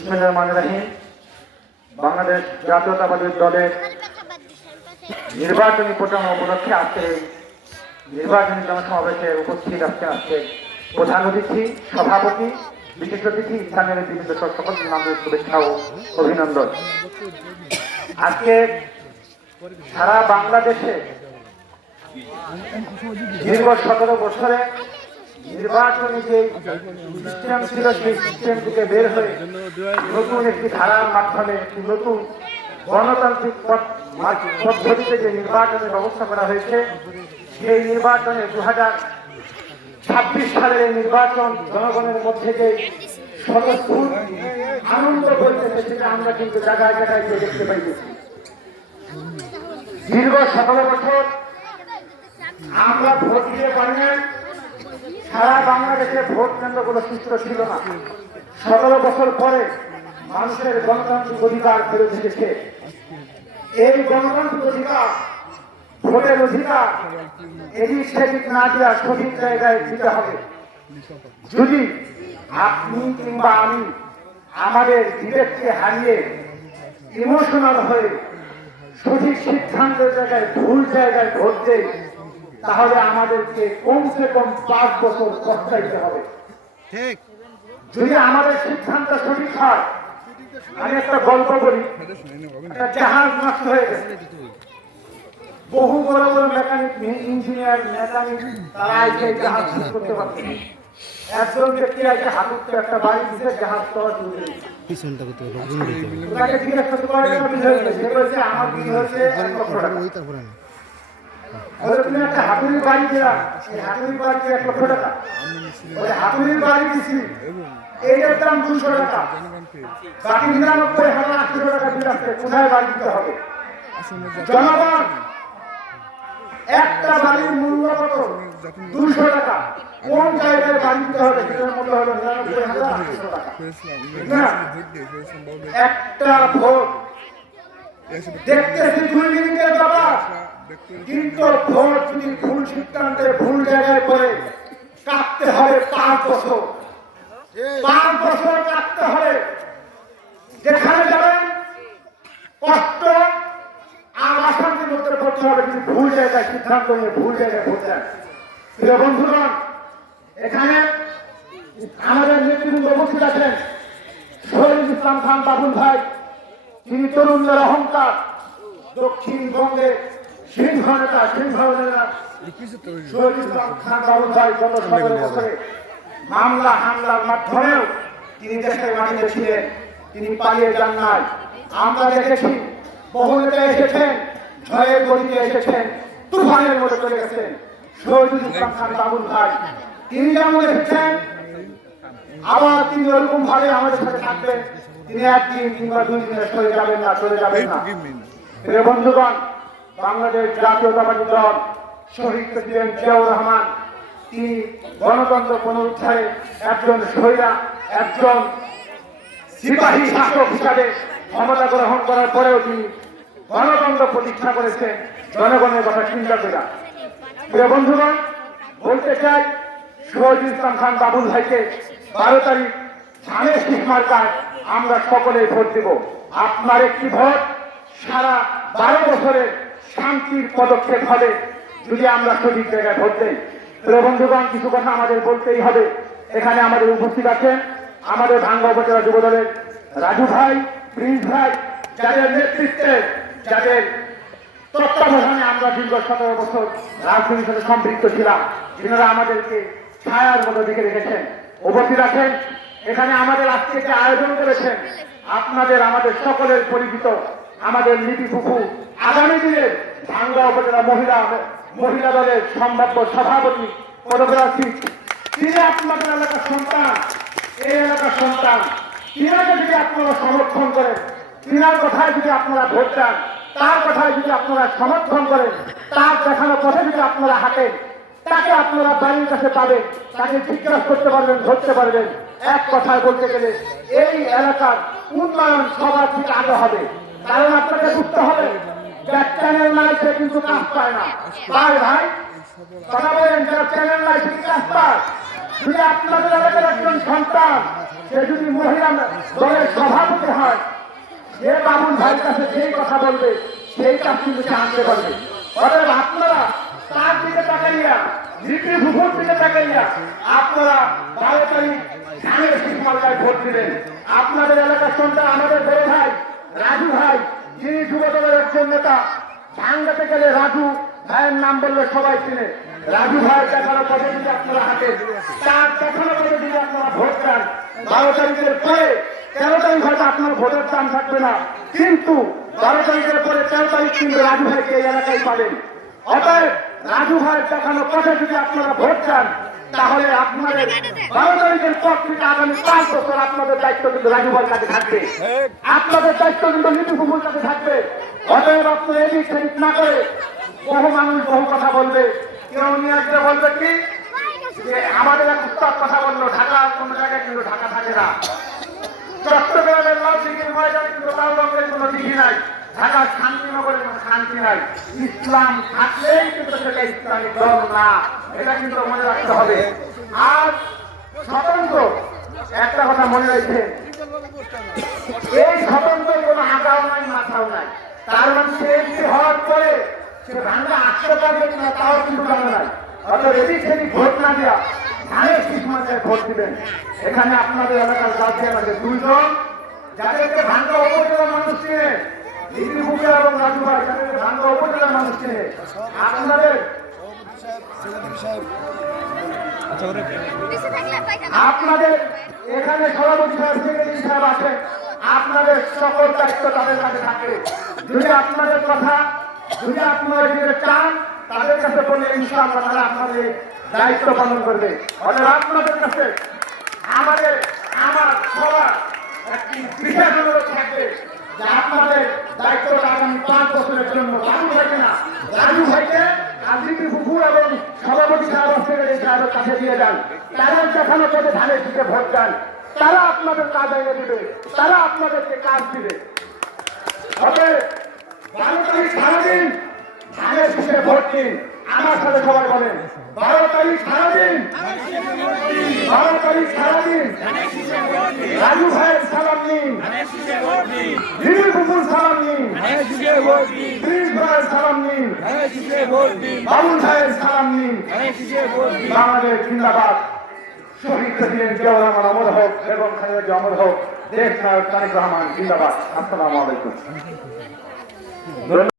বিসমিল্লাহির রহমানির রহিম। বাংলাদেশ জাতীয়তাবাদী দলের নির্বাচনী প্রচারণা উপলক্ষে আজকে নির্বাচনী জনসমাবেশে উপস্থিত আজকে প্রধান অতিথি, সভাপতি, বিশিষ্ট অতিথি, স্থানীয় নেতৃবৃন্দ সকল নামের শুভেচ্ছা ও অভিনন্দন। আজকে সারা বাংলাদেশে দীর্ঘ 17 বছরে নির্বাচনী যে সিস্টেম ছিল সেই সিস্টেম থেকে বের হয়ে নতুন একটি ধারার মাধ্যমে একটি নতুন গণতান্ত্রিক পদ্ধতিতে যে নির্বাচনের ব্যবস্থা করা হয়েছে, সেই নির্বাচনে 2026 সালের এই নির্বাচন জনগণের মধ্যে যে স্বতঃস্ফূর্ত আনন্দ করতেছে সেটা আমরা কিন্তু জায়গায় জায়গায় দেখতে পাইতেছি। দীর্ঘ 17 বছর আমরা ভোট দিতে পারি না, সারা বাংলাদেশে ভোট কেন্দ্রগুলো সুস্থ ছিল না। 17 বছর পরে মানুষের গণতান্ত্রিক অধিকার ফেরত এসেছে। এই গণতান্ত্রিক অধিকার, ভোটের অধিকার এদিক সেদিক না দেওয়া সঠিক জায়গায় দিতে হবে। যদি আপনি কিংবা আমি আমাদের বিবেককে হারিয়ে ইমোশনাল হয়ে সঠিক সিদ্ধান্তের জায়গায় ভুল জায়গায় ভোট দেই, তাহলে আমাদেরকে কমসে কম 5 বছর পস্তাইতে হবে। ঠিক, যদি আমাদের সিদ্ধান্ত সঠিক হয়, আমি একটা গল্প বলি। একটা জাহাজ নষ্ট হয়ে গেছে, বহু বড় বড় মেকানিক, ইঞ্জিনিয়ার, মেকানিক তারা এসে জাহাজ ঠিক করতে পারছে না। একজন ব্যক্তি এসে হাতুড়তে একটা বাড়ি দিতে জাহাজ চলা শুরু করে দিচ্ছে। তাকে জিজ্ঞাসা করে বিল হয়েছে, সে বলছে আমার বিল হয়েছে 1 লক্ষ টাকা। তুমি একটা হাতুড়ির বাড়ি দিলাম, এই হাতুড়ির বাড়িতে 1 লক্ষ টাকা। ওই হাতুড়ির বাড়ি দিচ্ছি, এইটার দাম 200 টাকা, বাকি 99,800 টাকা বিল আসছে। কোথায় বাড়ি দিতে হবে? জনগণ, একটা বাড়ির মূল্য কত? 200 টাকা। কোন জায়গায় বাড়ি দিতে হবে সেটার মূল্য হলো 99,800 টাকা। একটা ভোট দেখতেছি 2 মিনিটের ব্যাপার, কিন্তু ভোট যদি ভুল সিদ্ধান্তে ভুল জায়গায় পড়ে কাটতে হবে 5 বছর। 5 বছর কাটতে হবে। যেখানে যাবেন কষ্ট আর অশান্তির মধ্যে পড়তে হবে যদি ভুল জায়গায় সিদ্ধান্ত নিয়ে ভুল জায়গায় ভোট দেন। প্রিয় বন্ধুগণ, এখানে আমাদের নেতৃবৃন্দ উপস্থিত আছেন। শহীদ ইসলাম খান বাবুল ভাই, তিনি তরুণদের অহংকার, দক্ষিণবঙ্গের সিংহ নেতা। শহীদ ইসলাম খান বাবুল ভাই গত 17 বছরে মামলা হামলার মাধ্যমেও তিনি দেশের মাটিতে ছিলেন, তিনি পালিয়ে যান নাই। আমরা দেখেছি বহু নেতা এসেছেন, ঝড়ের গতিতে এসেছেন, তুফানের মতো চলে গেছেন। শহীদ ইসলাম খান বাবুল ভাই তিনি যেমন এসেছেন, আবার তিনি ওরকম ভাবে আমাদের সাথে থাকবেন। তিনি 1 দিন কিংবা 2 দিনে চলে যাবেন না, চলে যাবেন না। প্রিয় বন্ধুগণ, বাংলাদেশ জাতীয়তাবাদী দল, শহীদ প্রেসিডেন্ট জিয়াউর রহমান, তিনি গণতন্ত্র পুনরুদ্ধারে একজন শহীদা, একজন সিপাহী শাসক হিসাবে ক্ষমতা গ্রহণ করার পরেও তিনি গণতন্ত্র প্রতিষ্ঠা করেছেন জনগণের কথা চিন্তা করে। প্রিয় বন্ধুগণ, বলতে চাই শহীদ ইসলাম খান বাবুল ভাইকে 12 তারিখ ধানের শীষ মার্কায় আমরা সকলেই ভোট দেব। আপনার একটি ভোট সারা 12 বছরের শান্তির পদক্ষেপ হবে যদি আমরা সঠিক জায়গায় ভোট দেই। প্রিয় বন্ধুগণ, কিছু কথা আমাদের বলতেই হবে। এখানে আমাদের উপস্থিত আছেন আমাদের ভাঙ্গা উপজেলা যুবদলের রাজু ভাই, প্রিন্স ভাই, যাদের নেতৃত্বে, যাদের তত্ত্বাবধানে আমরা দীর্ঘ 17 বছর রাজনীতির সাথে সম্পৃক্ত ছিলাম, যিনারা আমাদেরকে ছায়ার মতো দিকে রেখেছেন। উপস্থিত আছেন এখানে আমাদের আজকে যে আয়োজন করেছেন, আপনাদের আমাদের সকলের পরিচিত আমাদের লিপি ফুফু, আগামী দিনে ভাঙ্গা উপজেলা মহিলা দলের সম্ভাব্য সভাপতি পদপ্রার্থী, তিনি আপনাদের এলাকার সন্তান, এই এলাকার সন্তান। তিনাকে যদি আপনারা সমর্থন করেন, তিনার কথায় যদি আপনারা ভোট দেন, তার কথায় যদি আপনারা সমর্থন করেন, তার দেখানো পথে যদি আপনারা হাঁটেন, তাকে আপনারা বাড়ির কাছে পাবেন, তাকে জিজ্ঞাসা করতে পারবেন, ধরতে পারবেন। এক কথায় বলতে গেলে এই এলাকার উন্নয়ন সবার থেকে আগে হবে। কারণ আপনাকে বুঝতে হবে, চ্যানেল নাই সে কিন্তু কাজ পায় না। ভাই ভাই কথা বলেন, যারা চ্যানেল নাই সে কাজ পায়। যদি আপনাদের এলাকার একজন সন্তান সে যদি মহিলা দলের সভাপতি হয়, যে বাবুল ভাইয়ের কাছে যেই কথা বলবে সেই কাজ কিন্তু সে আনতে পারবে। অতএব আপনারা তার দিকে তাকাইয়া, নীতি ভূগোল দিকে তাকাইয়া আপনারা 12 তারিখ ধানের শীষ মার্কায় ভোট দিবেন। আপনাদের এলাকার সন্তান আমাদের বড় ভাই রাজু ভাই, যিনি যুব দলের একজন নেতা, ভাঙ্গাতে গেলে রাজু ভাইয়ের নাম বললে সবাই চিনে। রাজু ভাইয়ের দেখানো পদ্ধতি আপনারা হাঁটেন, তার দেখানো পদ্ধতি আপনারা ভোট দেন। 12 তারিখের পরে 13 তারিখ হয়তো আপনার ভোটের দাম থাকবে না, কিন্তু 12 তারিখের পরে 13 তারিখ কিন্তু রাজু ভাইকে এই এলাকায় পাবেন। অতএব রাজু ভাইয়ের দেখানো পথে যদি আপনারা ভোট চান, তাহলে আপনাদের 12 তারিখের পর থেকে আগামী 5 বছর আপনাদের দায়িত্ব কিন্তু রাজু ভাইয়ের কাছে থাকবে, আপনাদের দায়িত্ব কিন্তু নীতি ভূগোল কাছে থাকবে। অতএব আপনারা এদিক সেদিক না করে, বহু মানুষ বহু কথা বলবে, কেউ নিয়ে আসলে বলবে কি যে আমাদের এক উস্তাদ কথা বললো, ঢাকা কোনো জায়গায় কিন্তু ঢাকা থাকে না, চট্টগ্রামের লালদিঘির ময়দানে কিন্তু লাল রঙের কোনো দিঘি নাই, ঢাকার শান্তিনগরে কোনো শান্তি নাই। ইসলাম থাকলেই কিন্তু সেটা ইসলামিক দল না, এটা কিন্তু মনে রাখতে হবে। আর স্বতন্ত্র একটা কথা মনে রাখবেন, এই স্বতন্ত্র কোনো আগাও নাই মাথাও নাই, তার মানে সে এমপি হওয়ার পরে সে ভাঙ্গা আসতে পারবে কিনা তাও কিন্তু জানা নাই। অর্থাৎ এদিক সেদিক ভোট না দেওয়া, ধানের শীষ মার্কায় ভোট দিবেন। এখানে আপনাদের এলাকার গার্জিয়ান আছে 2 জন, যাদেরকে ভাঙ্গা উপজেলার মানুষ চিনে, নীতি ভূগোল এবং রাজু ভাই, যাদেরকে ভাঙ্গা উপজেলার মানুষ চিনে। আপনাদের আপনাদের এখানে সভাপতি সাহেব, সেক্রেটারি সাহেব আছে, আপনাদের সকল দায়িত্ব তাদের কাছে থাকে। যদি আপনাদের কথা, যদি আপনারা যেটা চান, তাদের কাছে বলে ইনশাআল্লাহ তারা আপনাদের দায়িত্ব পালন করবে। অর্থাৎ আপনাদের কাছে আমার সবার একটি বিশেষ অনুরোধ থাকবে যে আপনাদের দায়িত্বটা আগামী 5 বছরের জন্য রাজু ভাইকে আর নীতি ভূগোল এবং সভাপতি সাহেব, সেক্রেটারি সাহেবের কাছে দিয়ে যান। তাদের দেখানো পথে ধানের দিকে ভোট দেন, তারা আপনাদের কাজ এনে দিবে, তারা আপনাদেরকে কাজ দিবে। অতএব 12 তারিখ সারাদিন ধানের শীষে ভোট দিন। আমার সাথে সবাই বলেন 12 তারিখ সারাদিন, 12 তারিখ সারাদিন রাজু ভাইয়ের সালাম নিন, নীতি ভূগোল সালাম নিন, ত্রিশ ভাইয়ের সালাম নিন, বাবুল ভাইয়ের সালাম নিন। বাংলাদেশ জিন্দাবাদ। শহীদ প্রেসিডেন্ট জিয়াউর রহমান অমর হোক এবং খালেদা জিয়া অমর হোক। দেশ নায়ক তারেক রহমান জিন্দাবাদ। আসসালামু আলাইকুম।